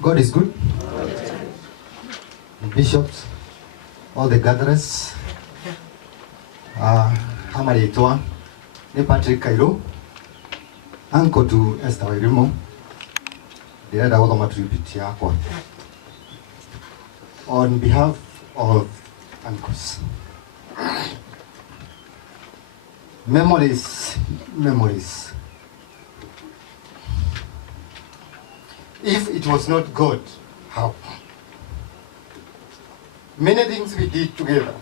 God is good. The bishops, all the gatherers, Hamaritwa, Patrick Cairo, uncle to Esther Wairimu, the other tribute on behalf of uncles. Memories. If it was not God, how? Many things we did together.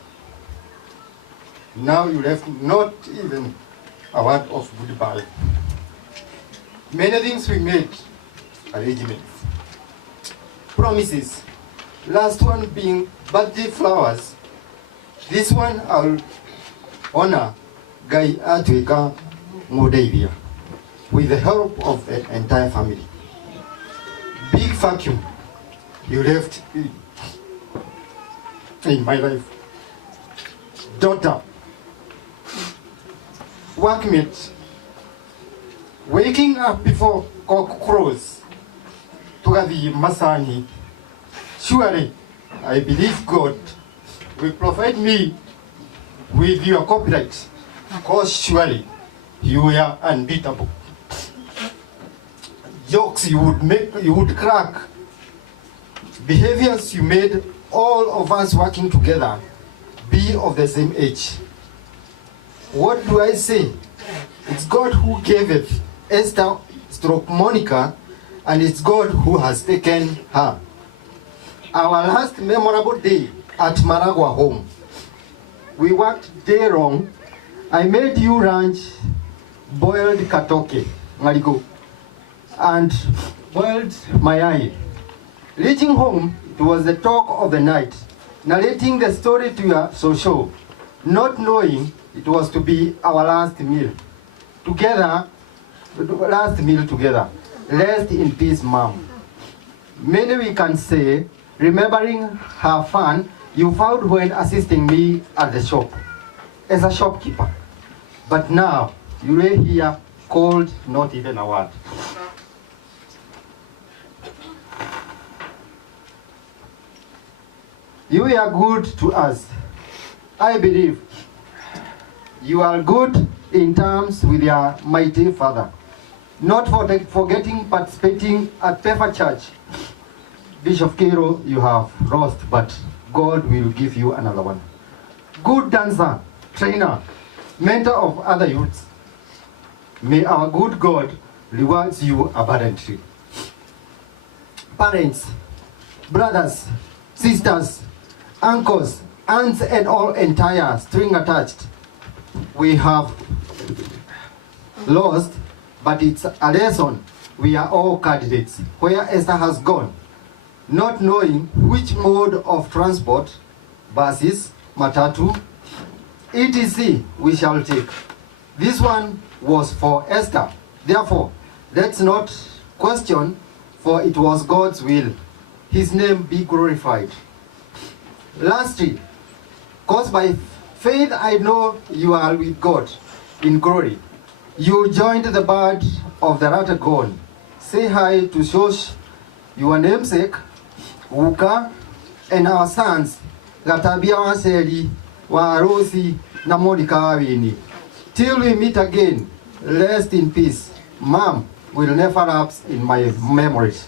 Now you left not even a word of goodbye. Many things we made, arrangements, promises. Last one being birthday flowers. This one I'll honor Guy Atweka Modavia with the help of the entire family. Big vacuum you left in my life. Daughter, workmate, waking up before cock crows to the Masani. Surely, I believe God will provide me with your copyright, because surely you were unbeatable. Jokes you would crack, behaviors you made all of us working together be of the same age. What do I say? It's God who gave it, Esther / Monica, and it's God who has taken her. Our last memorable day at Maragua home, we worked day long. I made you ranch boiled katoke, marigo, and boiled mayai. Reaching home, it was the talk of the night, narrating the story to your social, not knowing it was to be our last meal together. Rest in peace, Mom. Many we can say, remembering her fun you found when assisting me at the shop as a shopkeeper. But now you lay here cold, not even a word. You are good to us. I believe you are good in terms with your mighty father, not forgetting participating at Pefa Church. Bishop Cairo, you have lost, but God will give you another one. Good dancer, trainer, mentor of other youths. May our good God reward you abundantly. Parents, brothers, sisters, uncles, aunts, and all entire string attached. We have lost, but it's a lesson. We are all candidates. Where Esther has gone, not knowing which mode of transport, buses, matatu, etc. we shall take. This one was for Esther. Therefore, let's not question, for it was God's will. His name be glorified. Lastly, cause by faith I know you are with God in glory. You joined the band of the latter gone. Say hi to Shosh, your namesake, Uka, and our sons, Gatabia Waseli, Warosi, Namodika Awini. Till we meet again, rest in peace. Mom will never lapse in my memories.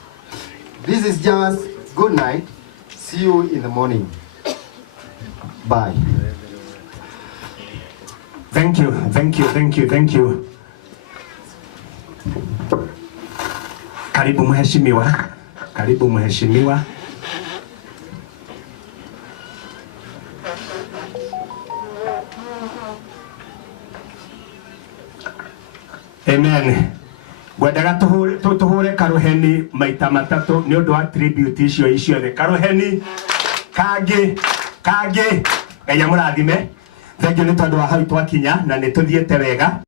This is just good night. See you in the morning. Bye. Thank you. Karibu mheshimiwa. Amen. Gwendaga tuhure karuheni maita matatu ni undu wa tribute icio the karuheni kage Ngai amurathime. Thank you ni tondu wa hau twakinya na ni tuthiete wega.